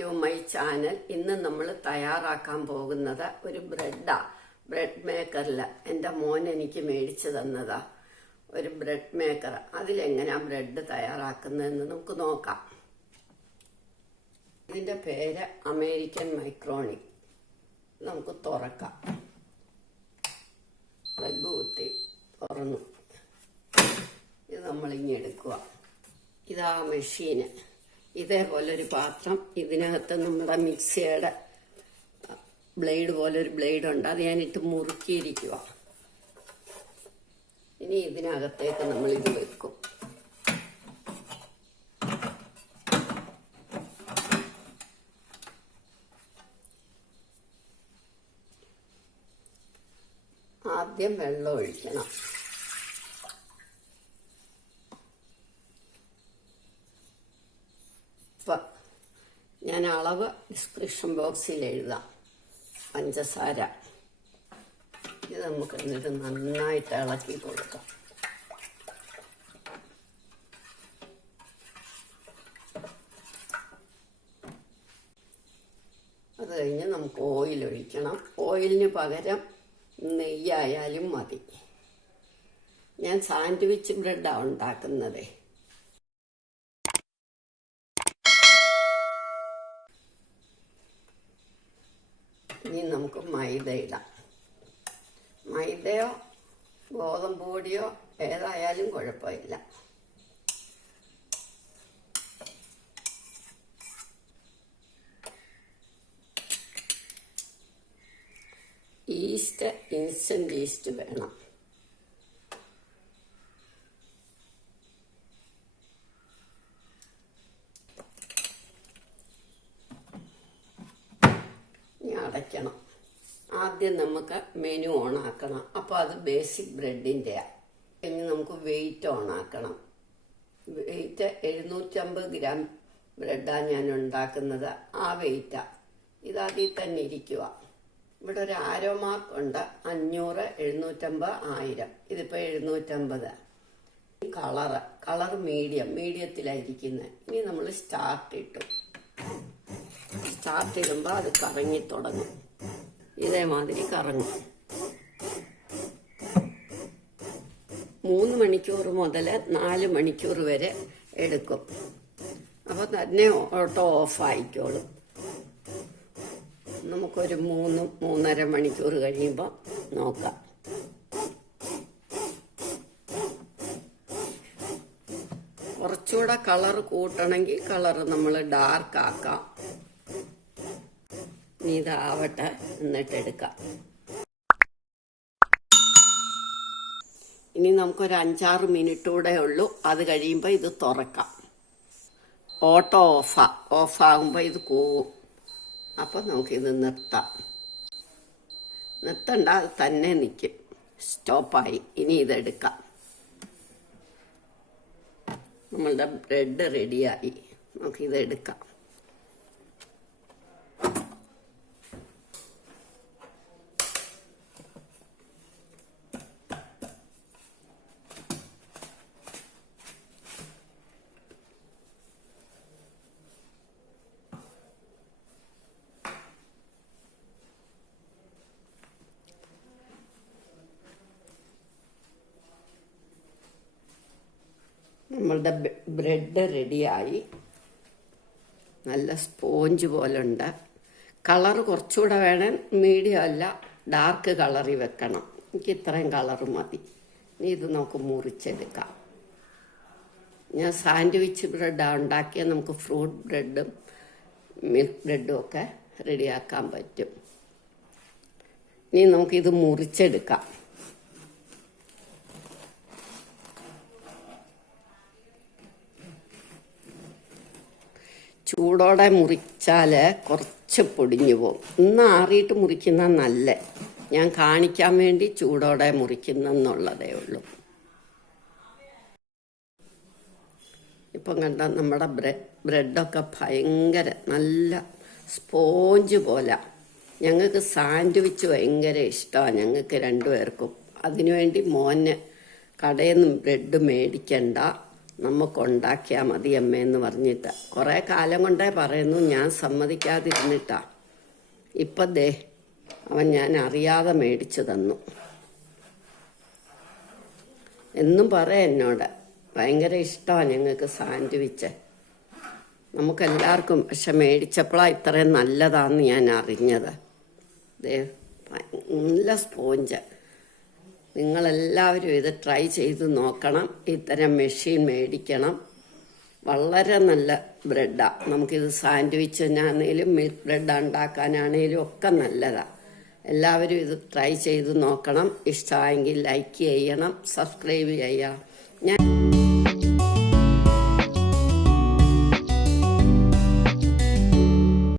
To my channel. ഇന്ന് നമ്മൾ തയ്യാറാക്കാൻ പോകുന്നത് ഒരു ബ്രെഡാ. ബ്രെഡ് മേക്കറിൽ എൻ്റെ മോൻ എനിക്ക് മേടിച്ചു തന്നതാ ഒരു ബ്രെഡ് മേക്കർ. അതിലെങ്ങനെയാ ബ്രെഡ് തയ്യാറാക്കുന്നതെന്ന് നമുക്ക് നോക്കാം. ഇതിൻ്റെ പേര് അമേരിക്കൻ മൈക്രോണി. നമുക്ക് തുറക്കാം. പ്ലഗ് കുത്തി തുറന്നു. ഇത് നമ്മളിങ്ങനെ എടുക്കുക. ഇതാ മെഷീന്. ഇതേപോലൊരു പാത്രം. ഇതിനകത്ത് നമ്മുടെ മിക്സിയുടെ ബ്ലേഡ് പോലൊരു ബ്ലേഡ് ഉണ്ട്. അത് ഞാനിട്ട് മുറുക്കിയിരിക്കുക. ഇനി ഇതിനകത്തേക്ക് നമ്മളിത് വെക്കും. ആദ്യം വെള്ളം ഒഴിക്കണം. ഞാൻ അളവ് ഡിസ്ക്രിപ്ഷൻ ബോക്സിൽ എഴുതാം. പഞ്ചസാര ഇത് നമുക്ക് എന്നിട്ട് നന്നായിട്ട് ഇളക്കി കൊടുക്കാം. അത് കഴിഞ്ഞ് നമുക്ക് ഓയിൽ ഒഴിക്കണം. ഓയിലിന് പകരം നെയ്യായാലും മതി. ഞാൻ സാൻഡ്വിച്ച് ബ്രെഡാണ് ഉണ്ടാക്കുന്നത്. ഇനി നമുക്ക് മൈദ ഇടാം. മൈദയോ ഗോതമ്പ് പൊടിയോ ഏതായാലും കുഴപ്പമില്ല. ഈസ്റ്റ് ഇൻസ്റ്റന്റ് ഈസ്റ്റ് വേണം. അടയ്ക്കണം. ആദ്യം നമുക്ക് മെനു ഓണാക്കണം. അപ്പോൾ അത് ബേസിക് ബ്രെഡിൻ്റെയാണ്. ഇനി നമുക്ക് വെയിറ്റ് ഓണാക്കണം. വെയിറ്റ് 750 ഗ്രാം ബ്രെഡാണ് ഞാൻ ഉണ്ടാക്കുന്നത്. ആ വെയിറ്റാണ്. ഇത് അതിൽ തന്നെ ഇരിക്കുക. ഇവിടെ ഒരു ആരോ മാർക്ക് ഉണ്ട്. 500, 750, 1000. ഇതിപ്പോൾ 750. കളർ മീഡിയത്തിലായിരിക്കുന്നത്. ഇനി നമ്മൾ സ്റ്റാർട്ട് ഇട്ടു. സ്റ്റാർട്ട് ഇടുമ്പോൾ അത് കറങ്ങി തുടങ്ങും. ഇതേമാതിരി കറങ്ങും. 3 മണിക്കൂർ മുതൽ 4 മണിക്കൂർ വരെ എടുക്കും. അപ്പോൾ തന്നെ ഓട്ടോ ഓഫ് ആയിക്കോളും. നമുക്കൊരു 3-3.5 മണിക്കൂർ കഴിയുമ്പോൾ നോക്കാം. കുറച്ചുകൂടെ കളർ കൂട്ടണമെങ്കിൽ കളർ നമ്മൾ ഡാർക്ക് ആക്കാം. ഇനി ഇതാവട്ടെ, എന്നിട്ട് എടുക്കാം. ഇനി നമുക്കൊരു 5-6 മിനിറ്റ് കൂടെ ഉള്ളൂ. അത് കഴിയുമ്പോൾ ഇത് തുറക്കാം. ഓട്ടോ ഓഫാകുമ്പോൾ ഇത് കൂവും. അപ്പം നമുക്കിത് നിർത്താം. നിർത്തണ്ട, അത് തന്നെ നിൽക്കും. സ്റ്റോപ്പായി. ഇനി ഇതെടുക്കാം. നമ്മളുടെ ബ്രെഡ് റെഡിയായി. നമുക്കിതെടുക്കാം. നമ്മളുടെ ബ്രെഡ് റെഡിയായി. നല്ല സ്പോഞ്ച് പോലെ ഉണ്ട്. കളർ കുറച്ചുകൂടെ വേണം. മീഡിയം അല്ല, ഡാർക്ക് കളറിൽ വെക്കണം. എനിക്ക് ഇത്രയും കളർ മതി. ഇനി ഇത് നമുക്ക് മുറിച്ചെടുക്കാം. ഞാൻ സാൻഡ്വിച്ച് ബ്രെഡാണ് ഉണ്ടാക്കിയത്. നമുക്ക് ഫ്രൂട്ട് ബ്രെഡും മിൽക്ക് ബ്രെഡും ഒക്കെ റെഡിയാക്കാൻ പറ്റും. ഇനി നമുക്കിത് മുറിച്ചെടുക്കാം. ചൂടോടെ മുറിച്ചാൽ കുറച്ച് പൊടിഞ്ഞു പോകും. ഇന്ന് ആറിയിട്ട് മുറിക്കുന്ന നല്ല. ഞാൻ കാണിക്കാൻ വേണ്ടി ചൂടോടെ മുറിക്കുന്നെന്നുള്ളതേ ഉള്ളൂ. ഇപ്പം കണ്ട നമ്മുടെ ബ്രെഡൊക്കെ ഭയങ്കര നല്ല സ്പോഞ്ച് പോലെ. ഞങ്ങൾക്ക് സാൻഡ്വിച്ച് ഭയങ്കര ഇഷ്ടമാണ്. ഞങ്ങൾക്ക് 2 പേർക്കും. അതിനുവേണ്ടി മോന് കടയിൽ നിന്ന് ബ്രെഡ് മേടിക്കണ്ട, നമുക്കുണ്ടാക്കിയാൽ മതി അമ്മയെന്ന് പറഞ്ഞിട്ട് കുറേ കാലം കൊണ്ടേ പറയുന്നു, ഞാൻ സമ്മതിക്കാതിരുന്നിട്ടാ. ഇപ്പം ദേ അവൻ ഞാൻ അറിയാതെ മേടിച്ചു തന്നു. എന്നും പറയാം എന്നോട്, ഭയങ്കര ഇഷ്ടമാണ് ഞങ്ങൾക്ക് സാൻഡ്വിച്ച്, നമുക്കെല്ലാവർക്കും. പക്ഷെ മേടിച്ചപ്പോഴാണ് ഇത്രയും നല്ലതാണെന്ന് ഞാൻ അറിഞ്ഞത്. ദേ നല്ല സ്പോഞ്ച്. നിങ്ങളെല്ലാവരും ഇത് ട്രൈ ചെയ്ത് നോക്കണം. ഇത്തരം മെഷീൻ മേടിക്കണം. വളരെ നല്ല ബ്രെഡാണ്. നമുക്കിത് സാൻഡ്വിച്ചിനാണേലും മിൽക്ക് ബ്രെഡ് ഉണ്ടാക്കാനാണേലും ഒക്കെ നല്ലതാണ്. എല്ലാവരും ഇത് ട്രൈ ചെയ്ത് നോക്കണം. ഇഷ്ടമായെങ്കിൽ ലൈക്ക് ചെയ്യണം, സബ്സ്ക്രൈബ് ചെയ്യണം. ഞാൻ